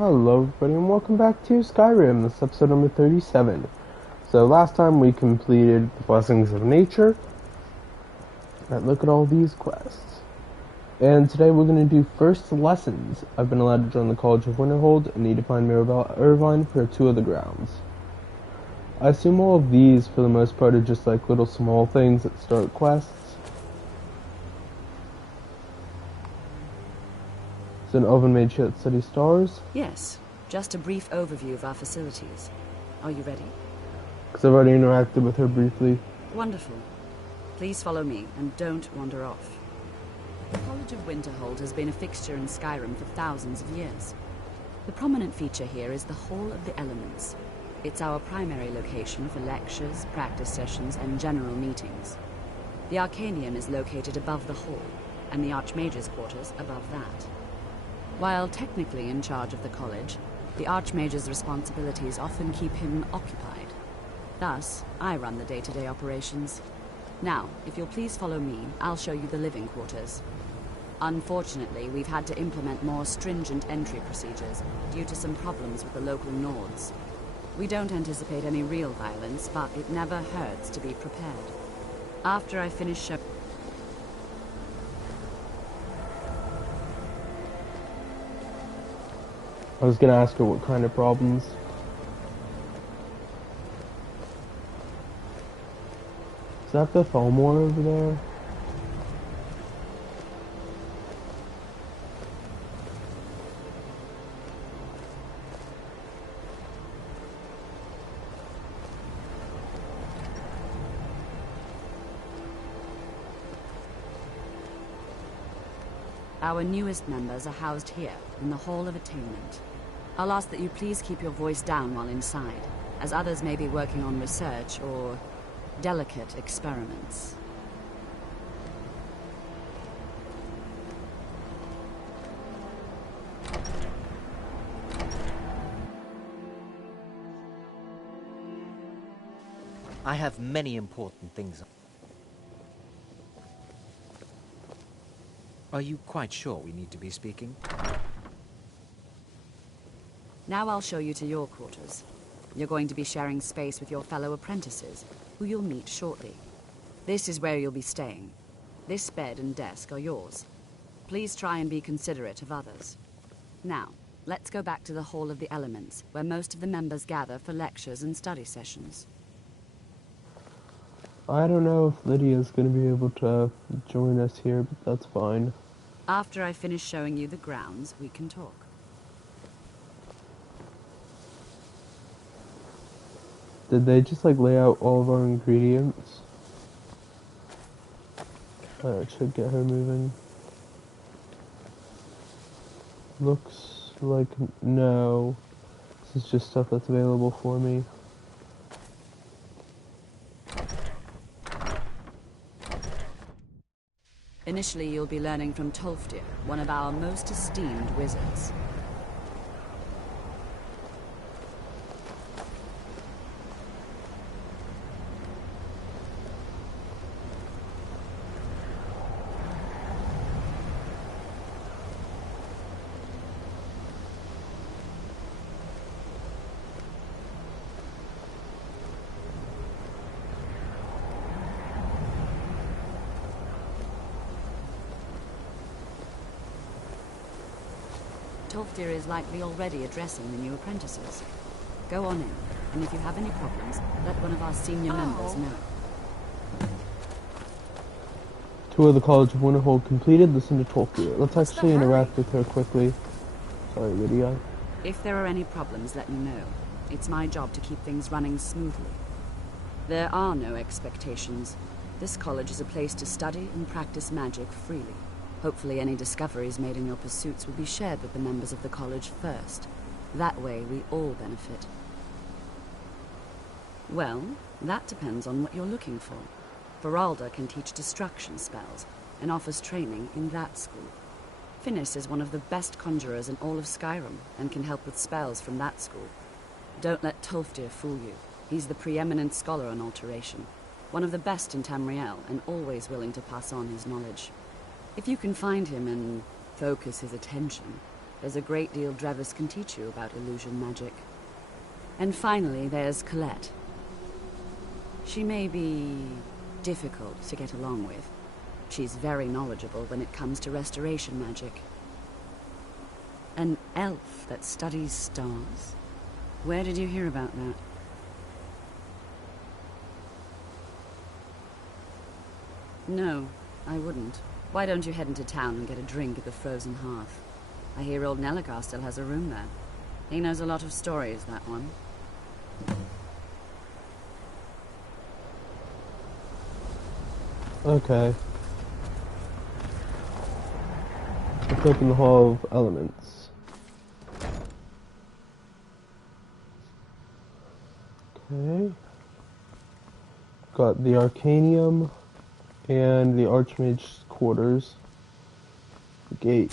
Hello everybody and welcome back to Skyrim. This is episode number 37. So last time we completed the Blessings of Nature. And look at all these quests. And today we're going to do first lessons. I've been allowed to join the College of Winterhold and need to find Mirabelle Irvine for 2 of the grounds. I assume all of these for the most part are just like little small things that start quests. Is an oven made ship that studies stars? Yes, just a brief overview of our facilities. Are you ready? Because I've already interacted with her briefly. Wonderful. Please follow me and don't wander off. The College of Winterhold has been a fixture in Skyrim for thousands of years. The prominent feature here is the Hall of the Elements. It's our primary location for lectures, practice sessions, and general meetings. The Arcanium is located above the hall, and the Archmage's quarters above that. While technically in charge of the college, the Archmage's responsibilities often keep him occupied. Thus, I run the day-to-day operations. Now, if you'll please follow me, I'll show you the living quarters. Unfortunately, we've had to implement more stringent entry procedures due to some problems with the local Nords. We don't anticipate any real violence, but it never hurts to be prepared. After I finish I was gonna ask her what kind of problems. Is that the Thalmor over there? Our newest members are housed here, in the Hall of Attainment. I'll ask that you please keep your voice down while inside, as others may be working on research or delicate experiments. I have many important things. Are you quite sure we need to be speaking? Now I'll show you to your quarters. You're going to be sharing space with your fellow apprentices, who you'll meet shortly. This is where you'll be staying. This bed and desk are yours. Please try and be considerate of others. Now, let's go back to the Hall of the Elements, where most of the members gather for lectures and study sessions. I don't know if Lydia's going to be able to join us here, but that's fine. After I finish showing you the grounds, we can talk. Did they just like lay out all of our ingredients? That should get her moving. Looks like no. This is just stuff that's available for me. Initially, you'll be learning from Tolfdir, one of our most esteemed wizards. Tolfdir is likely already addressing the new apprentices. Go on in, and if you have any problems, let one of our senior members know. 2 of the College of Winterhold completed. Listen to Tolkien. Let's actually interact with her quickly. Sorry, Lydia. If there are any problems, let me know. It's my job to keep things running smoothly. There are no expectations. This college is a place to study and practice magic freely. Hopefully any discoveries made in your pursuits will be shared with the members of the college first. That way we all benefit. Well, that depends on what you're looking for. Feralda can teach destruction spells and offers training in that school. Finis is one of the best conjurers in all of Skyrim and can help with spells from that school. Don't let Tolfdir fool you. He's the preeminent scholar on alteration, one of the best in Tamriel and always willing to pass on his knowledge. If you can find him and focus his attention, There's a great deal Drevis can teach you about illusion magic. And finally, there's Colette. She may be difficult to get along with. She's very knowledgeable when it comes to restoration magic. An elf that studies stars? Where did you hear about that? No, I wouldn't. Why don't you head into town and get a drink at the Frozen Hearth? I hear old Neligar still has a room there. He knows a lot of stories, that one. Okay. Let's open the Hall of Elements. Okay. Got the Arcanium and the Archmage's quarters. The gate.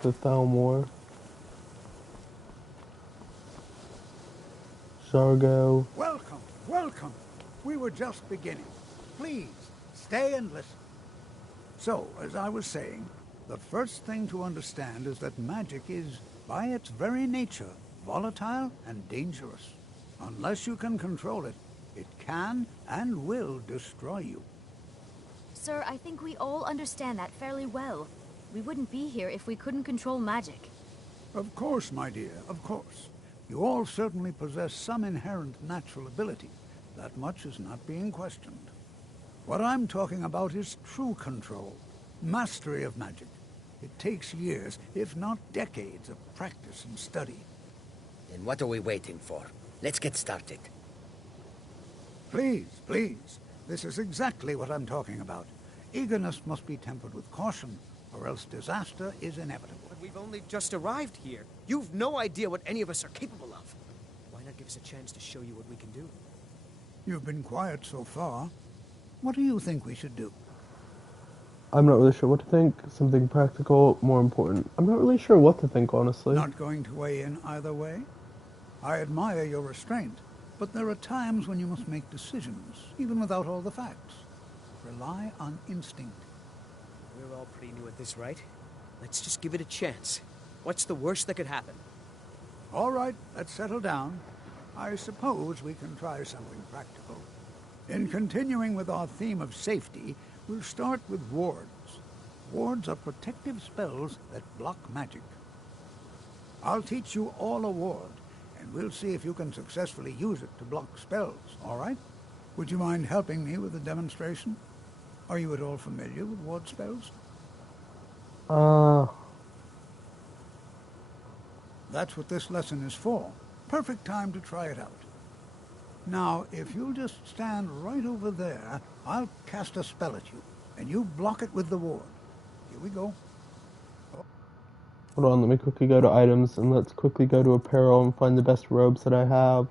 The Thalmor. Zargo. Welcome, welcome. We were just beginning. Please, stay and listen. So, as I was saying, the first thing to understand is that magic is, by its very nature, volatile and dangerous. Unless you can control it, it can and will destroy you. Sir, I think we all understand that fairly well. We wouldn't be here if we couldn't control magic. Of course, my dear, of course. You all certainly possess some inherent natural ability. That much is not being questioned. What I'm talking about is true control, mastery of magic. It takes years, if not decades, of practice and study. Then what are we waiting for? Let's get started. Please, please. This is exactly what I'm talking about. Eagerness must be tempered with caution, or else disaster is inevitable. But we've only just arrived here. You've no idea what any of us are capable of. Why not give us a chance to show you what we can do? You've been quiet so far. What do you think we should do? I'm not really sure what to think. Something practical, more important. I'm not really sure what to think, honestly. Not going to weigh in either way? I admire your restraint, but there are times when you must make decisions, even without all the facts. Rely on instinct. We're all pretty new at this, right? Let's just give it a chance. What's the worst that could happen? All right, let's settle down. I suppose we can try something practical. In continuing with our theme of safety, we'll start with wards. Wards are protective spells that block magic. I'll teach you all a ward, and we'll see if you can successfully use it to block spells, all right? Would you mind helping me with the demonstration? Are you at all familiar with ward spells? That's what this lesson is for. Perfect time to try it out. Now, if you'll just stand right over there, I'll cast a spell at you, and you block it with the ward. Here we go. Hold on, let me quickly go to items, and let's quickly go to apparel and find the best robes that I have.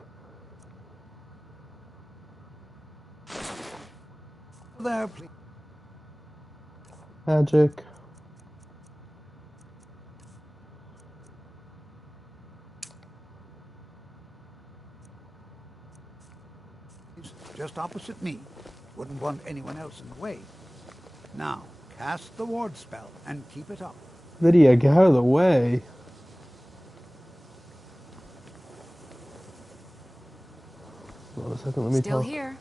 There, please. Magic. Just opposite me. Wouldn't want anyone else in the way. Now, cast the ward spell and keep it up. Lydia, get out of the way. Hold on a second, let me Still talk. here.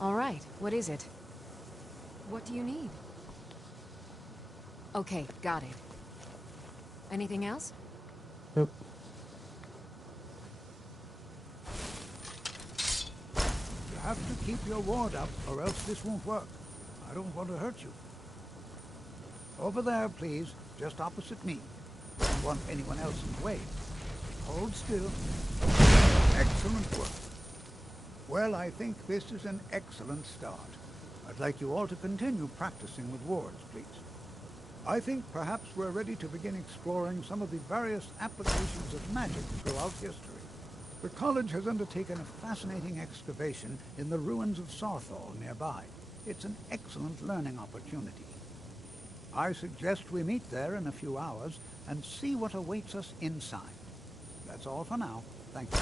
All right, what is it? What do you need? Okay, got it. Anything else? Yep. You have to keep your ward up, or else this won't work. I don't want to hurt you. Over there, please, just opposite me. Don't want anyone else in the way. Hold still. Excellent work. Well, I think this is an excellent start. I'd like you all to continue practicing with wards, please. I think perhaps we're ready to begin exploring some of the various applications of magic throughout history. The college has undertaken a fascinating excavation in the ruins of Sarthal nearby. It's an excellent learning opportunity. I suggest we meet there in a few hours and see what awaits us inside. That's all for now. Thank you.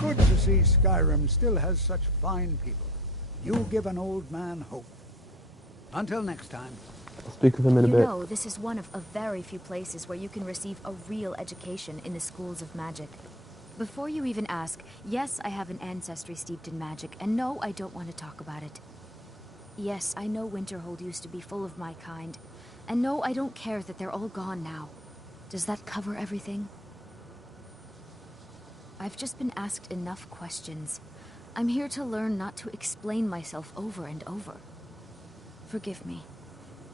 Good to see Skyrim still has such fine people. You give an old man hope. Until next time. I'll speak with him in a You bit. know, this is one of a very few places where you can receive a real education in the schools of magic. Before you even ask, yes, I have an ancestry steeped in magic, and no, I don't want to talk about it. Yes, I know Winterhold used to be full of my kind, and no, I don't care that they're all gone now. Does that cover everything? I've just been asked enough questions. I'm here to learn not to explain myself over and over. Forgive me.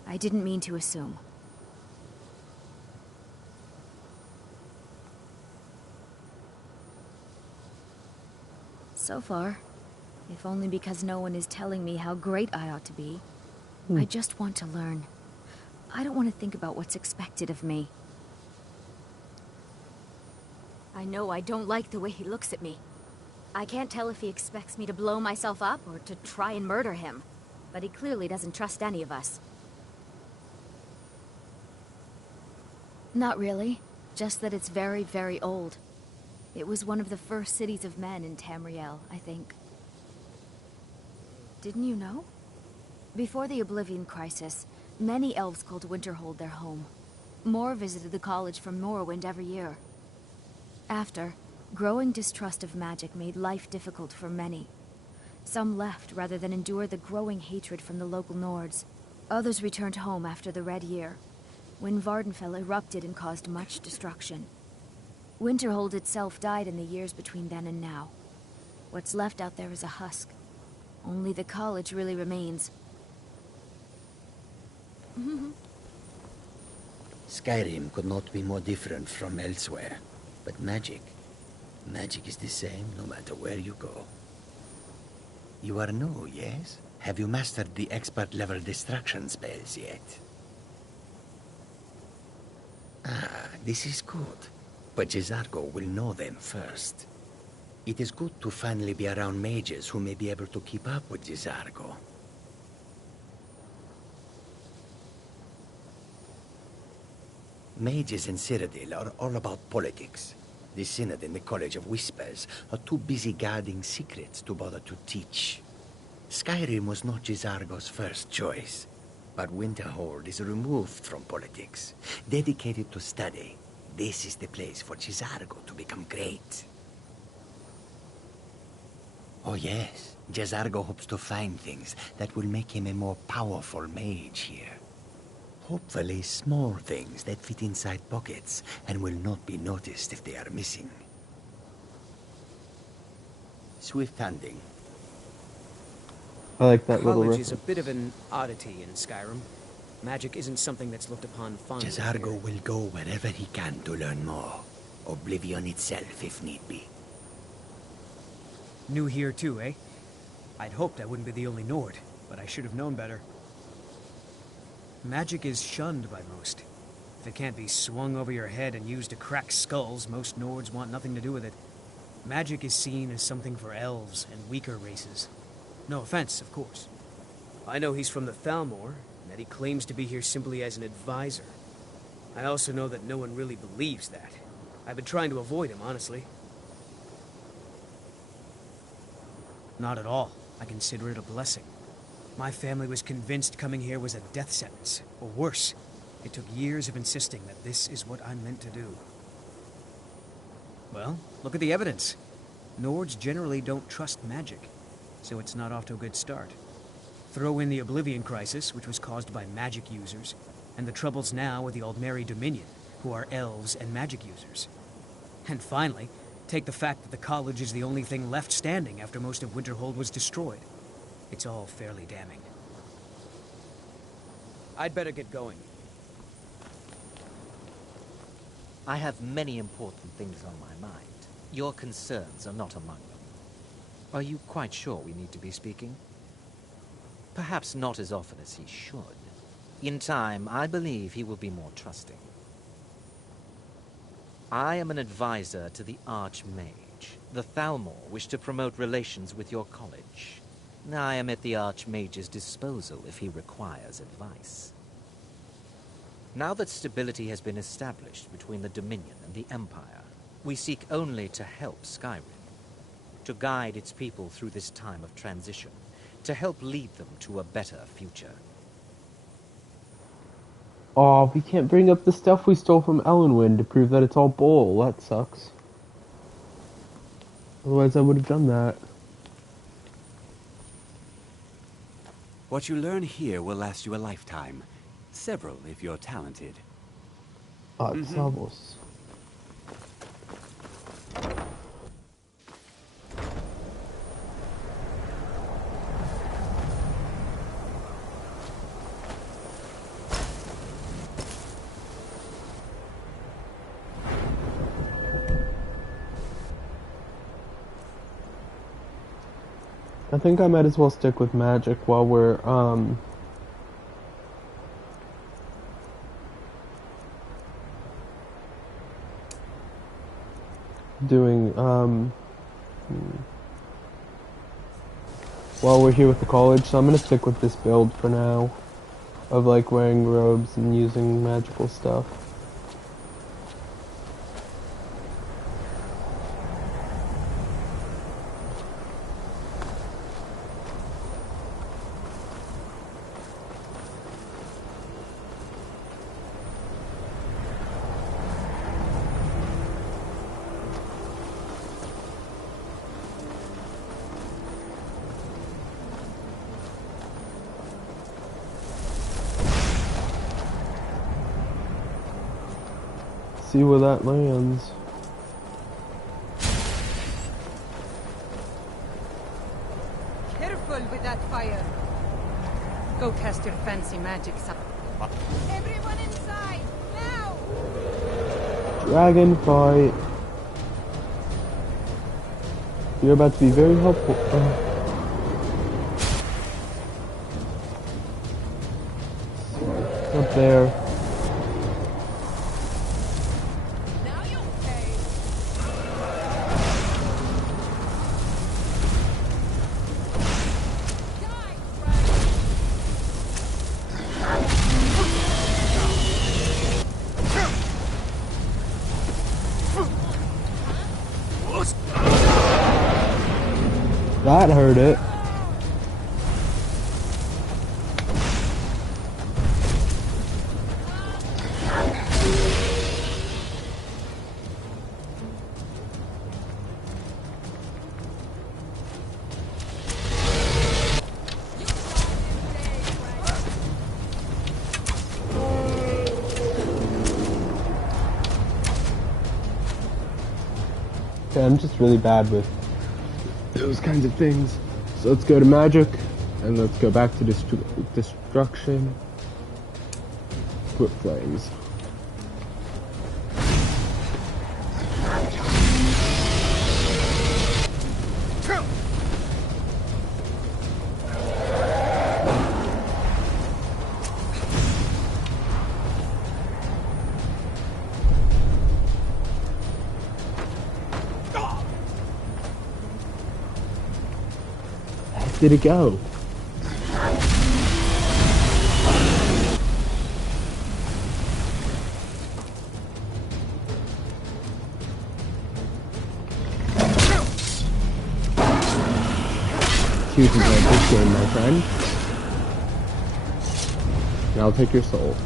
I didn't mean to assume. So far, if only because no one is telling me how great I ought to be, I just want to learn. I don't want to think about what's expected of me. I know I don't like the way he looks at me. I can't tell if he expects me to blow myself up or to try and murder him, but he clearly doesn't trust any of us. Not really, just that it's very, very old. It was one of the first cities of men in Tamriel, I think. Didn't you know? Before the Oblivion Crisis, many elves called Winterhold their home. More visited the college from Morrowind every year. After, growing distrust of magic made life difficult for many. Some left rather than endure the growing hatred from the local Nords. Others returned home after the Red Year, when Vardenfell erupted and caused much destruction. Winterhold itself died in the years between then and now. What's left out there is a husk. Only the college really remains. Skyrim could not be more different from elsewhere. But magic is the same no matter where you go. You are new, yes? Have you mastered the expert-level distraction spells yet? Ah, this is good. But Jizargo will know them first. It is good to finally be around mages who may be able to keep up with Jizargo. Mages in Cyrodiil are all about politics. The Synod and the College of Whispers are too busy guarding secrets to bother to teach. Skyrim was not Jizargo's first choice, but Winterhold is removed from politics, dedicated to study. This is the place for Jizargo to become great. Oh yes, Jizargo hopes to find things that will make him a more powerful mage here. Hopefully small things that fit inside pockets and will not be noticed if they are missing. Swift handing. I like that little College is a reference. bit of an oddity in Skyrim. Magic isn't something that's looked upon fondly. Jizargo will go wherever he can to learn more. Oblivion itself, if need be. New here too, eh? I'd hoped I wouldn't be the only Nord, but I should have known better. Magic is shunned by most. If it can't be swung over your head and used to crack skulls, most Nords want nothing to do with it. Magic is seen as something for elves and weaker races. No offense, of course. I know he's from the Thalmor, and that he claims to be here simply as an advisor. I also know that no one really believes that. I've been trying to avoid him, honestly. Not at all. I consider it a blessing. My family was convinced coming here was a death sentence, or worse. It took years of insisting that this is what I'm meant to do. Well, look at the evidence. Nords generally don't trust magic, so it's not off to a good start. Throw in the Oblivion Crisis, which was caused by magic users, and the troubles now with the Aldmeri Dominion, who are elves and magic users. And finally, take the fact that the college is the only thing left standing after most of Winterhold was destroyed. It's all fairly damning. I'd better get going. I have many important things on my mind. Your concerns are not among them. Are you quite sure we need to be speaking? Perhaps not as often as he should. In time, I believe he will be more trusting. I am an advisor to the Archmage. The Thalmor wish to promote relations with your college. I am at the Archmage's disposal if he requires advice. Now that stability has been established between the Dominion and the Empire, we seek only to help Skyrim, to guide its people through this time of transition, to help lead them to a better future. Oh, we can't bring up the stuff we stole from Ellenwind to prove that it's all bull. That sucks. Otherwise, I would have done that. What you learn here will last you a lifetime. Several, if you're talented. Savos. I think I might as well stick with magic while we're, doing, while we're here with the college, so I'm gonna stick with this build for now, of like wearing robes and using magical stuff. See where that lands. Careful with that fire. Go test your fancy magic. Everyone inside, now! Dragon fight. You're about to be very helpful. Up there. That hurt it. Okay, I'm just really bad with those kinds of things. So let's go to magic, and let's go back to destruction. Quit flames. Did it go? Excuse me, this game, my friend. And I'll take your soul.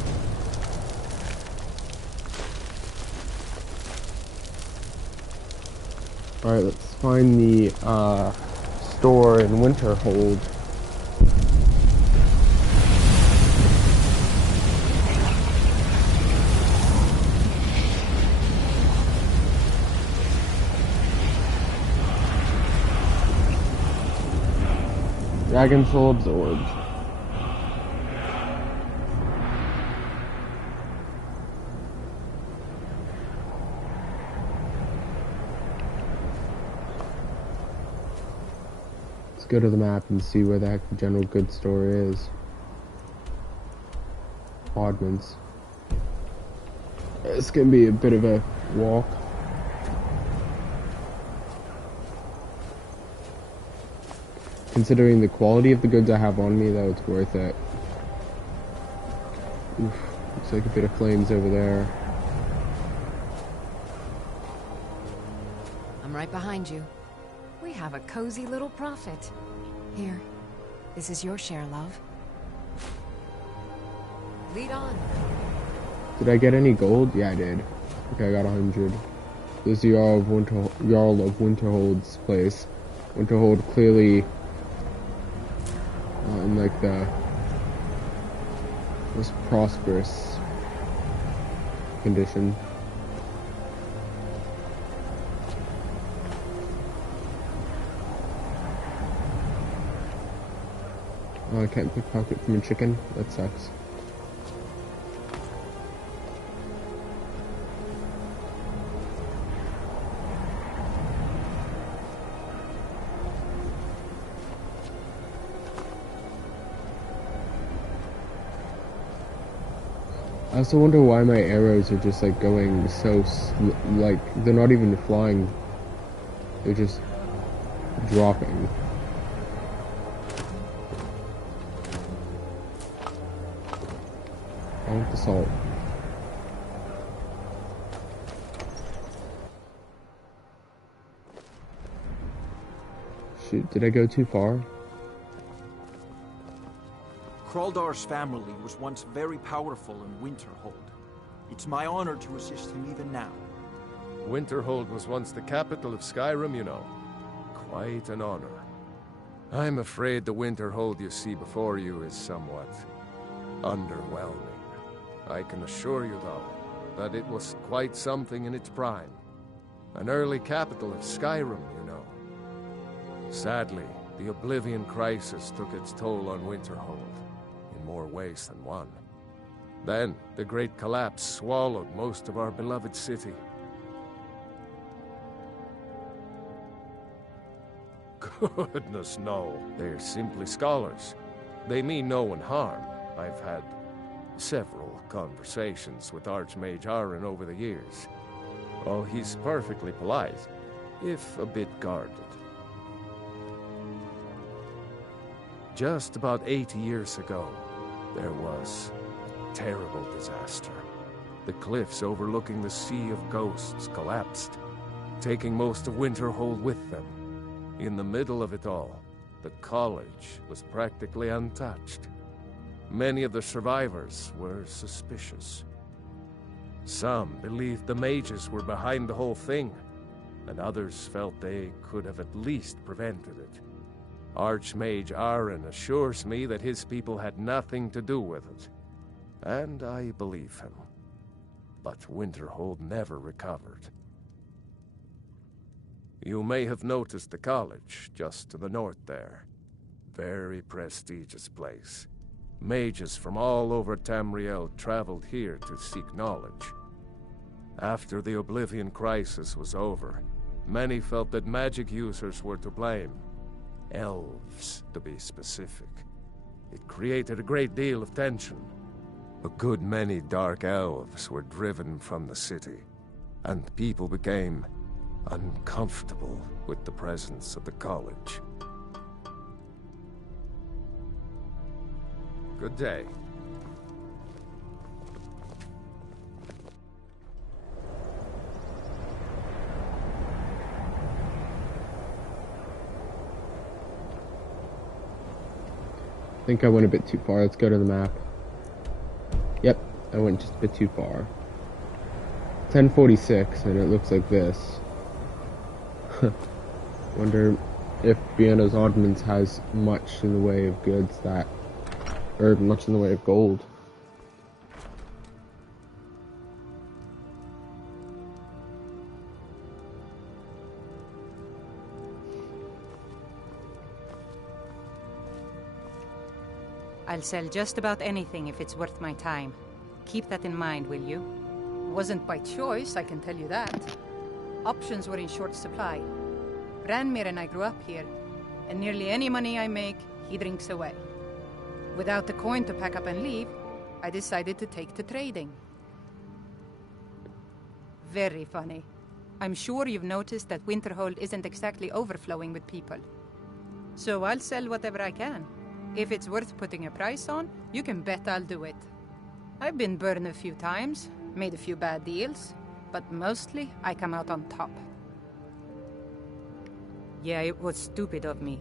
Alright, let's find the, store in Winterhold. Dragon soul absorbed. Let's go to the map and see where the heck the general goods store is. Oddmans. It's gonna be a bit of a walk. Considering the quality of the goods I have on me, though, it's worth it. Oof, looks like a bit of flames over there. I'm right behind you. We have a cozy little prophet. Here, This is your share, love. Lead on. Did I get any gold? Yeah, I did. Okay, I got 100. This is Jarl of Winterhold's place. Winterhold clearly not in like the most prosperous condition. Oh, I can't pickpocket from a chicken? That sucks. I also wonder why my arrows are just like going so like they're not even flying, they're just dropping. I want the salt. Shoot, did I go too far? Kraldar's family was once very powerful in Winterhold. It's my honor to assist him even now. Winterhold was once the capital of Skyrim, you know. Quite an honor. I'm afraid the Winterhold you see before you is somewhat underwhelming. I can assure you, though, that it was quite something in its prime. An early capital of Skyrim, you know. Sadly, the Oblivion Crisis took its toll on Winterhold. More ways than one. Then, the Great Collapse swallowed most of our beloved city. Goodness, no. They're simply scholars. They mean no one harm. I've had several conversations with Archmage Aaron over the years. Oh, he's perfectly polite, if a bit guarded. Just about 80 years ago, there was a terrible disaster. The cliffs overlooking the Sea of Ghosts collapsed, taking most of Winterhold with them. In the middle of it all, the college was practically untouched. Many of the survivors were suspicious. Some believed the mages were behind the whole thing, and others felt they could have at least prevented it. Archmage Aaron assures me that his people had nothing to do with it, and I believe him. But Winterhold never recovered. You may have noticed the college just to the north there. Very prestigious place. Mages from all over Tamriel traveled here to seek knowledge. After the Oblivion Crisis was over, many felt that magic users were to blame. Elves, to be specific. It created a great deal of tension. A good many dark elves were driven from the city, and people became uncomfortable with the presence of the college. Good day. I think I went a bit too far. Let's go to the map. Yep, I went just a bit too far. 1046, and it looks like this. Wonder if Vienna's Oddments has much in the way of goods that, or much in the way of gold. I'll sell just about anything if it's worth my time. Keep that in mind, will you? Wasn't by choice, I can tell you that. Options were in short supply. Branmir and I grew up here, and nearly any money I make, he drinks away. Without the coin to pack up and leave, I decided to take to trading. Very funny. I'm sure you've noticed that Winterhold isn't exactly overflowing with people. So I'll sell whatever I can. If it's worth putting a price on, you can bet I'll do it. I've been burned a few times, made a few bad deals, but mostly I come out on top. Yeah, it was stupid of me.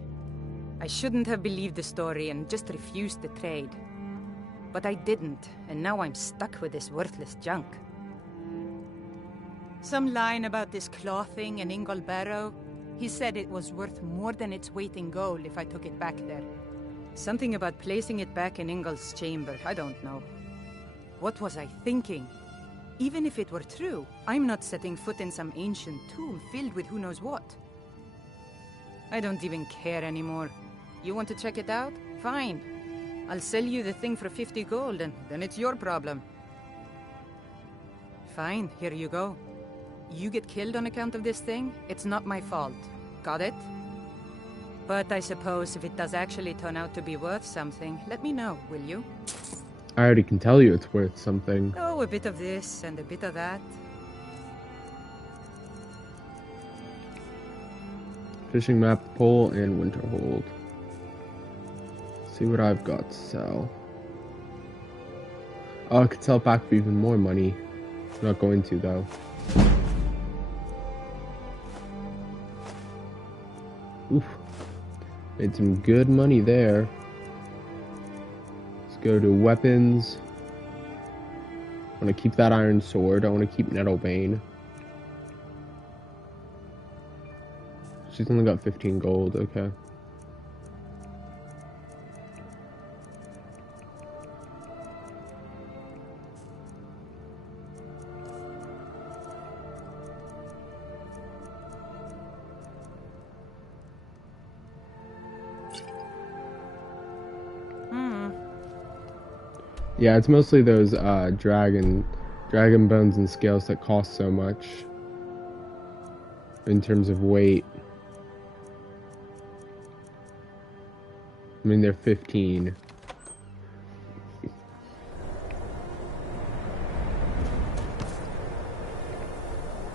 I shouldn't have believed the story and just refused the trade. But I didn't, and now I'm stuck with this worthless junk. Some line about this clothing in Ingol Barrow. He said it was worth more than its weight in gold if I took it back there. Something about placing it back in Ingol's chamber, I don't know. What was I thinking? Even if it were true, I'm not setting foot in some ancient tomb filled with who knows what. I don't even care anymore. You want to check it out? Fine. I'll sell you the thing for 50 gold, and then it's your problem. Fine, here you go. You get killed on account of this thing, it's not my fault. Got it? But I suppose if it does actually turn out to be worth something, let me know, will you? I already can tell you it's worth something. Oh, a bit of this and a bit of that. Fishing map, pole, and Winterhold. See what I've got to sell. Oh, I could sell it back for even more money. I'm not going to, though. Oof. Made some good money there. Let's go to weapons. I want to keep that iron sword. I want to keep Nettlebane. She's only got 15 gold, okay. Yeah, it's mostly those dragon bones and scales that cost so much in terms of weight. I mean, they're 15.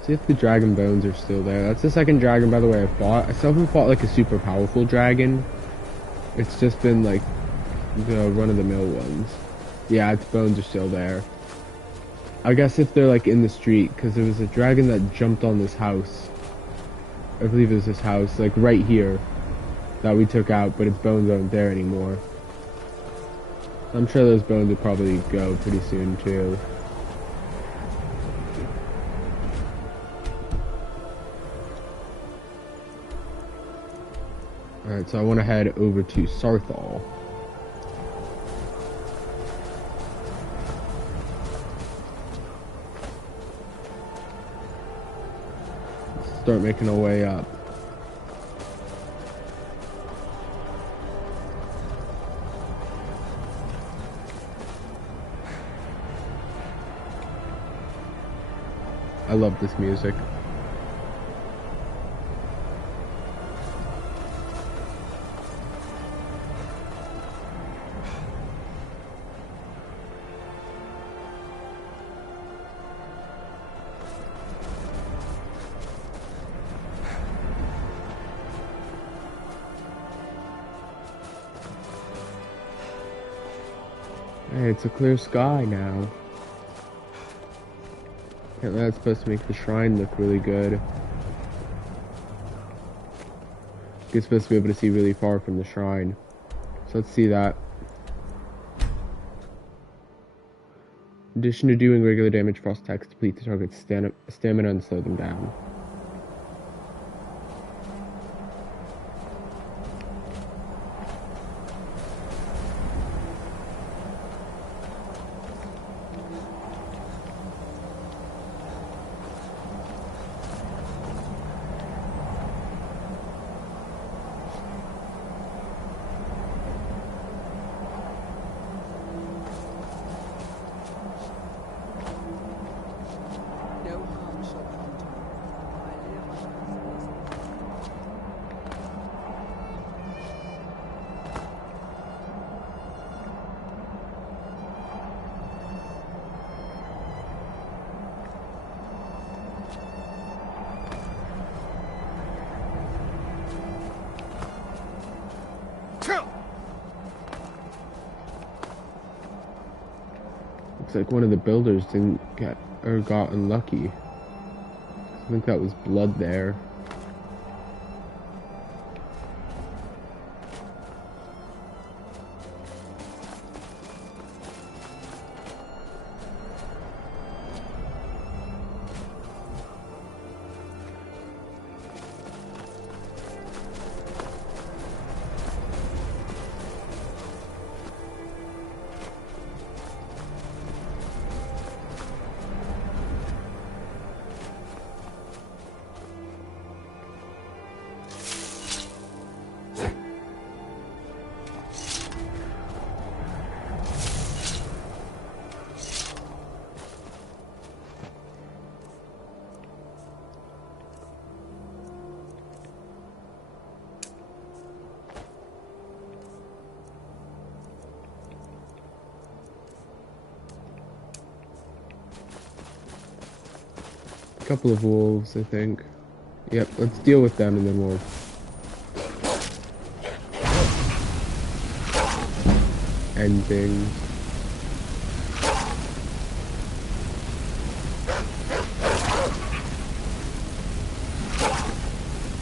See if the dragon bones are still there. That's the second dragon, by the way, I fought. I still haven't fought like a super powerful dragon. It's just been like the run-of-the-mill ones. Yeah, its bones are still there. I guess if they're like in the street, because there was a dragon that jumped on this house. I believe it was this house, like right here, that we took out, but its bones aren't there anymore. I'm sure those bones will probably go pretty soon too. Alright, so I want to head over to Sarthal. Start making our way up. I love this music. Hey, it's a clear sky now. Apparently that's supposed to make the shrine look really good. You're supposed to be able to see really far from the shrine. So let's see that. In addition to doing regular damage, frost attacks deplete the target's stamina and slow them down. Looks like one of the builders didn't get, or got unlucky. I think that was blood there. couple of wolves, I think. Yep, let's deal with them and then we'll... end things.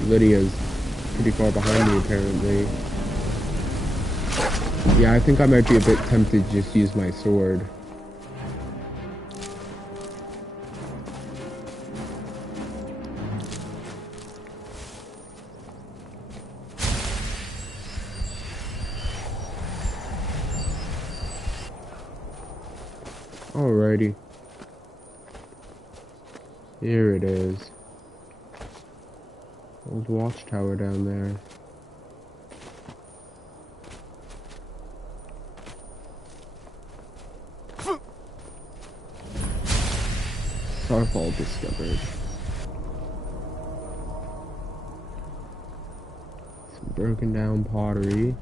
Lydia's pretty far behind me, apparently. Yeah, I think I might be a bit tempted to just use my sword. Alrighty. Here it is. Old watchtower down there. Starfall discovered. Some broken down pottery.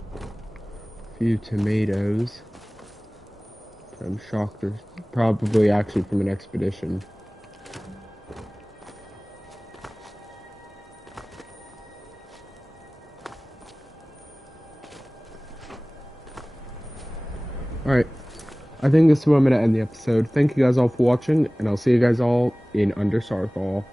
A few tomatoes. I'm shocked they're probably actually from an expedition. Alright, I think this is where I'm going to end the episode. Thank you guys all for watching, and I'll see you guys all in Under Starfall.